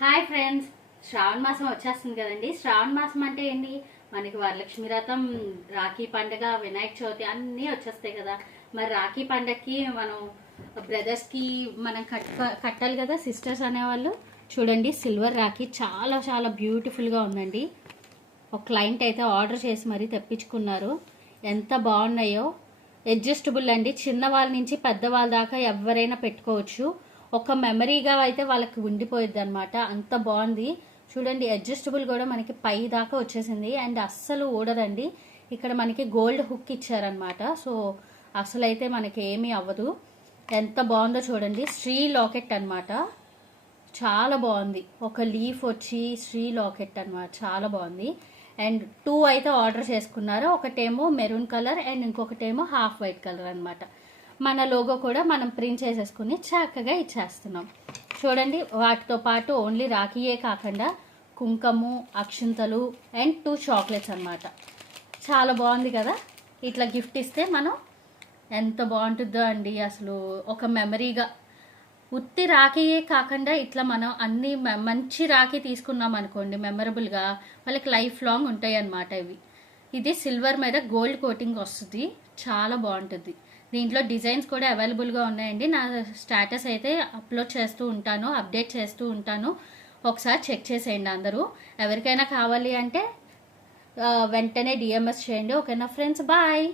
Hi friends, శ్రావణ మాసం వచ్చేస్తుంది కదండి. శ్రావణ మాసం అంటే ఏంటి? మనకి వరలక్ష్మి వ్రతం, రాఖీ పండుగ, వినాయక చవితి అన్నీ వచ్చేస్తాయి కదా. మరి రాఖీ పండగకి మనం బ్రదర్స్కి మనం కట్టాలి కదా, సిస్టర్స్ అనేవాళ్ళు. చూడండి, సిల్వర్ రాఖీ చాలా చాలా బ్యూటిఫుల్గా ఉందండి. ఒక క్లయింట్ అయితే ఆర్డర్ చేసి మరీ తెప్పించుకున్నారు. ఎంత బాగున్నాయో. అడ్జస్టబుల్ అండి, చిన్నవాళ్ళ నుంచి పెద్దవాళ్ళ దాకా ఎవరైనా పెట్టుకోవచ్చు. ఒక మెమరీగా అయితే వాళ్ళకి ఉండిపోయిద్ది అనమాట. అంత బాగుంది. చూడండి, అడ్జస్టబుల్ కూడా మనకి పై దాకా వచ్చేసింది అండ్ అస్సలు ఊడదండి. ఇక్కడ మనకి గోల్డ్ హుక్ ఇచ్చారనమాట. సో అసలు అయితే మనకి ఏమీ అవ్వదు. ఎంత బాగుందో చూడండి. శ్రీ లాకెట్ అనమాట, చాలా బాగుంది. ఒక లీఫ్ వచ్చి శ్రీ లాకెట్ అనమాట, చాలా బాగుంది. అండ్ 2 అయితే ఆర్డర్ చేసుకున్నారు. ఒకటేమో మెరూన్ కలర్ అండ్ ఇంకొకటేమో హాఫ్ వైట్ కలర్ అనమాట. మన లోగో కూడా మనం ప్రింట్ చేసేసుకుని చక్కగా ఇచ్చేస్తున్నాం. చూడండి, వాటితో పాటు ఓన్లీ రాఖీయే కాకుండా కుంకము, అక్షింతలు అండ్ 2 చాక్లెట్స్ అనమాట. చాలా బాగుంది కదా. ఇట్లా గిఫ్ట్ ఇస్తే మనం ఎంత బాగుంటుందో అండి. అసలు ఒక మెమరీగా ఉత్తి రాఖీయే కాకుండా ఇట్లా మనం అన్ని మంచి రాఖీ తీసుకున్నాం అనుకోండి, మెమరబుల్గా వాళ్ళకి లైఫ్ లాంగ్ ఉంటాయి అన్నమాట. ఇది సిల్వర్ మీద గోల్డ్ కోటింగ్ వస్తుంది, చాలా బాగుంటుంది. దీంట్లో డిజైన్స్ కూడా అవైలబుల్గా ఉన్నాయండి. నా స్టేటస్ అయితే అప్లోడ్ చేస్తూ ఉంటాను, అప్డేట్ చేస్తూ ఉంటాను. ఒకసారి చెక్ చేసేయండి అందరూ. ఎవరికైనా కావాలి అంటే వెంటనే డిఎంఎస్ చేయండి. ఓకేనా ఫ్రెండ్స్, బాయ్.